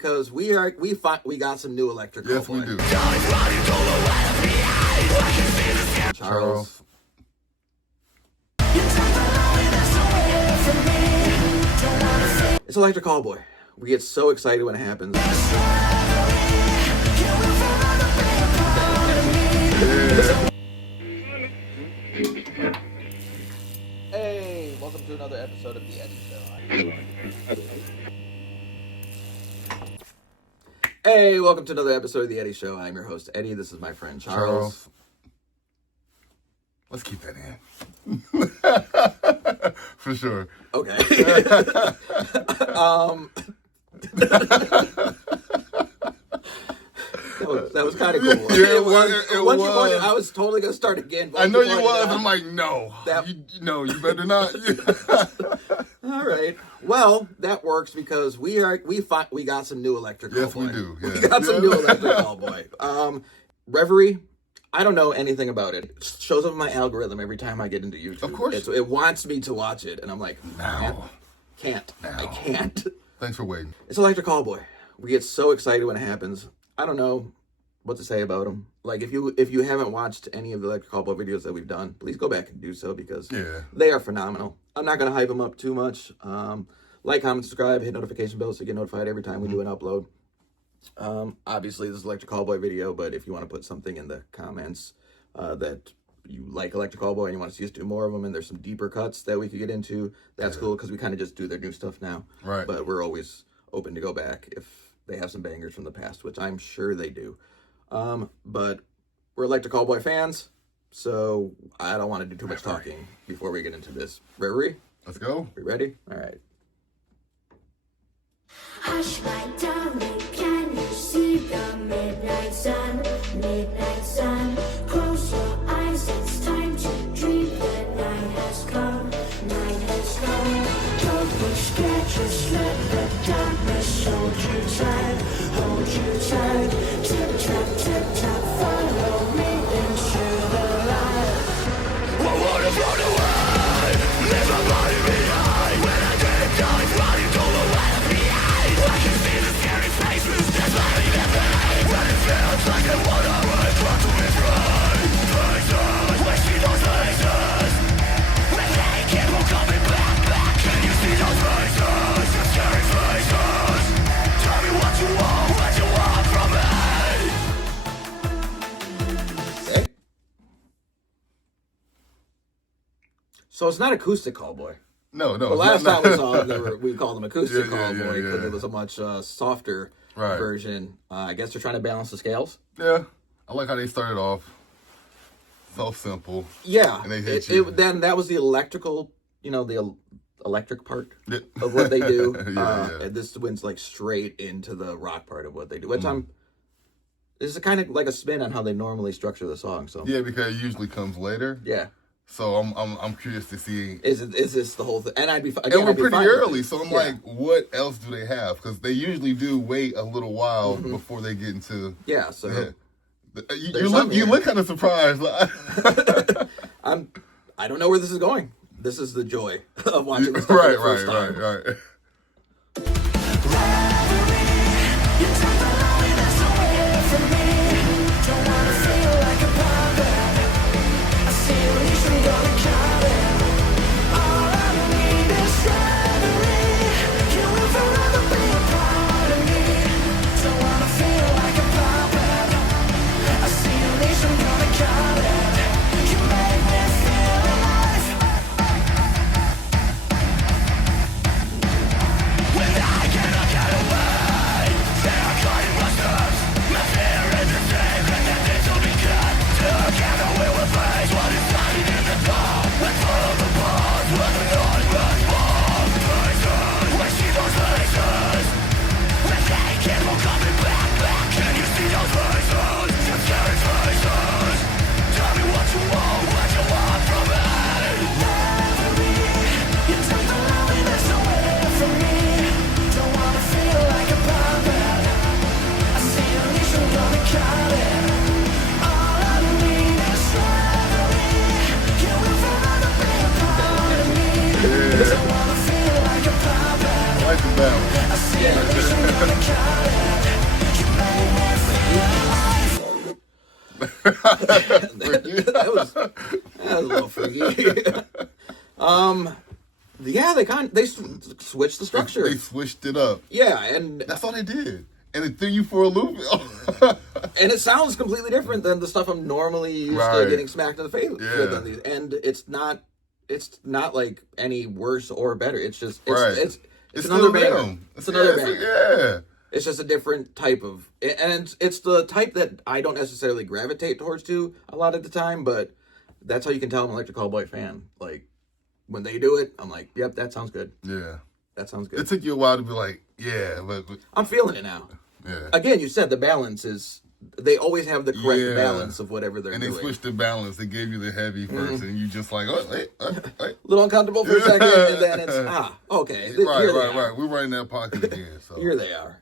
Because we got some new electric. Yes, we do. Charles. It's Electric Callboy. We get so excited when it happens. Hey, welcome to another episode of The Eddie Show. Hey, welcome to another episode of The Eddie Show. I'm your host, Eddie. This is my friend, Charles. Let's keep that in. For sure. Okay. That was kind of cool. Yeah, it was. Once you pointed, I was totally gonna start again. I know you was. I'm like, no. You better not. All right. Well, that works because we got some new electric. Yes, Callboy. we do. Yeah. We got some new electric Callboy. Revery. I don't know anything about it. It shows up in my algorithm every time I get into YouTube. Of course. It wants me to watch it, and I'm like, now. Can't. Now. I can't. Thanks for waiting. It's Electric Callboy. We get so excited when it happens. I don't know what to say about them. Like, if you haven't watched any of the Electric Callboy videos that we've done, please go back and do so because they are phenomenal. I'm not going to hype them up too much. Like, comment, subscribe, hit notification bell so you get notified every time we do an upload. Obviously, this is Electric Callboy video, but if you want to put something in the comments that you like Electric Callboy and you want to see us do more of them, and there's some deeper cuts that we could get into, that's cool because we kind of just do their new stuff now. Right. But we're always open to go back if they have some bangers from the past, which I'm sure they do. But we're Electric Callboy fans, so I don't want to do too much talking before we get into this. Revery? Let's go. We ready? All right. Hush, my darling, can you see the midnight sun? Midnight sun, close your eyes, it's time to dream. The night has come, night has come. Don't be scared, just let the darkness hold you tight, hold you tight. Tip tap, follow me into the light. I wanna run away, leave my body behind. When I get down, running all the way up behind. I can see the scary faces, that's why I never hate. When it feels like I wanna run, try to be free. Faces, we see those faces. When they keep on coming back. Can you see those faces, the scary faces? Tell me what you want from me. Okay. So it's not acoustic Callboy. No. The last time we saw them, we called them acoustic Callboy because yeah. it was a much softer version. I guess they're trying to balance the scales. Yeah. I like how they started off so simple. Yeah. And they hit you. Then that was the electrical, the electric part of what they do. And this went like straight into the rock part of what they do. Which this is kind of like a spin on how they normally structure the song. So Yeah, because it usually comes later. yeah. So I'm curious to see. Is this the whole thing? And I'd be And we're pretty early, so I'm like, what else do they have? Because they usually do wait a little while before they get into. Yeah. So you look kind of surprised. I don't know where this is going. This is the joy of watching this stuff for the first time. Right. that was a little freaky. Yeah, they switched the structure. They switched it up. Yeah, and that's all they did. And it threw you for a loop. And it sounds completely different than the stuff I'm normally used to getting smacked in the face with on these. And it's not like any worse or better. It's just it's another banger. It's another banger. Yeah. It's just a different type of, and it's the type that I don't necessarily gravitate towards to a lot of the time, but that's how you can tell I'm an Electric Callboy fan. Like, when they do it, I'm like, yep, that sounds good. Yeah. That sounds good. It took you a while to be like, yeah, but I'm feeling it now. Yeah. Again, you said the balance is, they always have the correct balance of whatever they're doing. And they switched the balance. They gave you the heavy first, and you just like, oh, wait. A little uncomfortable for a second, and then it's, okay. Right. We're right in that pocket again. So here they are.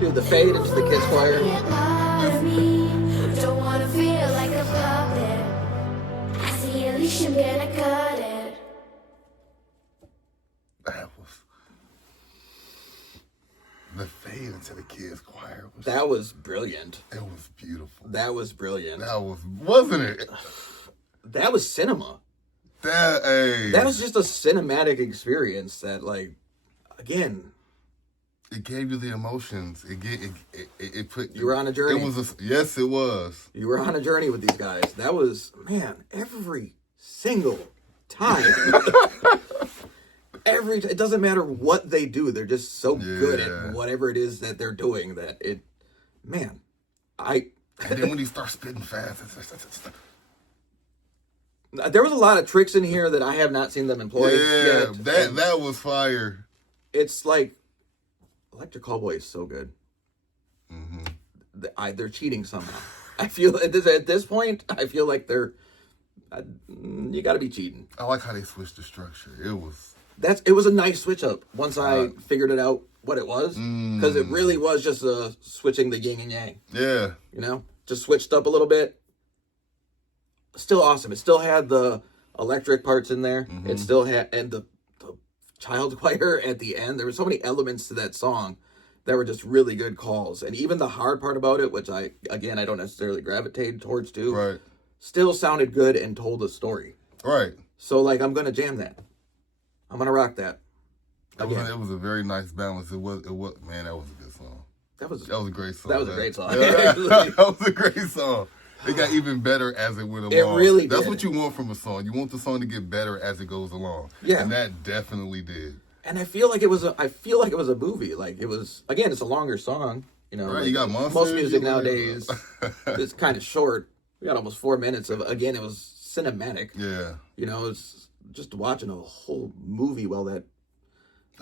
Dude, the fade into the kids choir. Don't want to feel like a puppet. I see at least you're gonna cut it. The fade into the kids choir. That was brilliant. It was beautiful. That was brilliant. Wasn't it? That was cinema. That was just a cinematic experience that, like, again, it gave you the emotions. It put you were on a journey. Yes, it was. You were on a journey with these guys. That was, man, every single time. It doesn't matter what they do. They're just so good at whatever it is that they're doing that it, man, And then when he starts spitting fast, there was a lot of tricks in here that I have not seen them employ yet. That was fire. It's like, Electric Callboy is so good. Mm-hmm. They're cheating somehow. I feel at this point, I feel like they're, you got to be cheating. I like how they switched the structure. It was a nice switch up once I figured it out what it was, because it really was just switching the yin and yang. Yeah, just switched up a little bit. Still awesome. It still had the electric parts in there. Mm-hmm. It still had the child choir at the end. There were so many elements to that song that were just really good calls, and even the hard part about it, which I don't necessarily gravitate towards too. Right. Still sounded good and told a story. Right. So, like, I'm gonna jam that. I'm gonna rock that. It was a very nice balance. It was man, that was a good song. That was a great song. That was a great song. That was a great song. It got even better as it went along. It really did. That's what you want from a song. You want the song to get better as it goes along. Yeah. And that definitely did. And I feel like it was a movie. Like, it was, again, it's a longer song. Right, like, you got monsters. Most music nowadays is kind of short. We got almost 4 minutes of, again, it was cinematic. Yeah. It's just watching a whole movie while that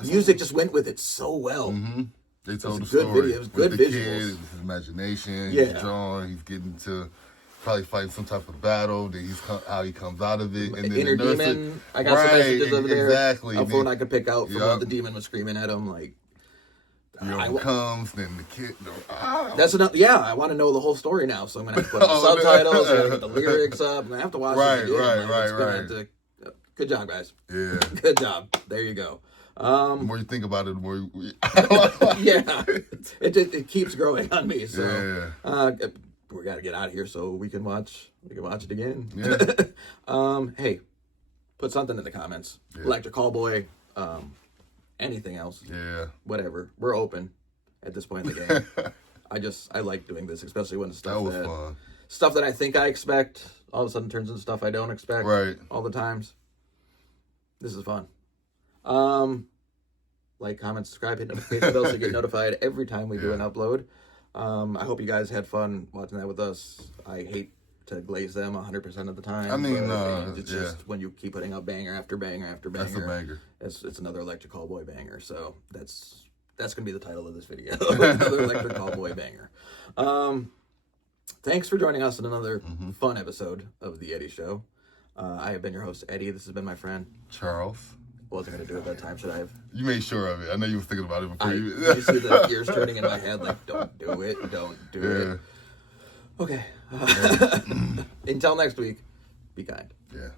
music just went with it so well. Mm-hmm. They told the good story. Videos, good the visuals. Kid, his imagination, he's drawing, he's getting to probably fighting some type of battle, then how he comes out of it. And then inner demon, I got some messages over there. Exactly. A phone I could pick out from what the demon was screaming at him. Like, comes, then the kid. That's enough. Yeah, I want to know the whole story now, so I'm gonna have to put on the subtitles. I'm gonna put the lyrics up. I'm gonna have to watch it again. Right. Good job, guys. Yeah. Good job. There you go. The more you think about it, the more yeah, it keeps growing on me. So, we got to get out of here so we can watch it again. Yeah. Hey, put something in the comments. Yeah. Electric Callboy, anything else. Yeah. Whatever. We're open at this point in the game. I like doing this, especially when it's stuff that I think I expect all of a sudden turns into stuff I don't expect. Right. All the times. This is fun. Like, comment, subscribe, hit notification bells to get notified every time we do an upload. I hope you guys had fun watching that with us. I hate to glaze them 100% of the time. I mean, it's just when you keep putting up banger after banger after banger. That's a banger. It's another Electric Callboy banger. So that's gonna be the title of this video. Another Electric Callboy banger. Thanks for joining us in another fun episode of The Eddie Show. I have been your host, Eddie. This has been my friend Charles. Wasn't going to do it that time, should I have? You made sure of it. I know you was thinking about it before you see the gears turning in my head like, don't do it. Okay. Until next week, be kind. Yeah.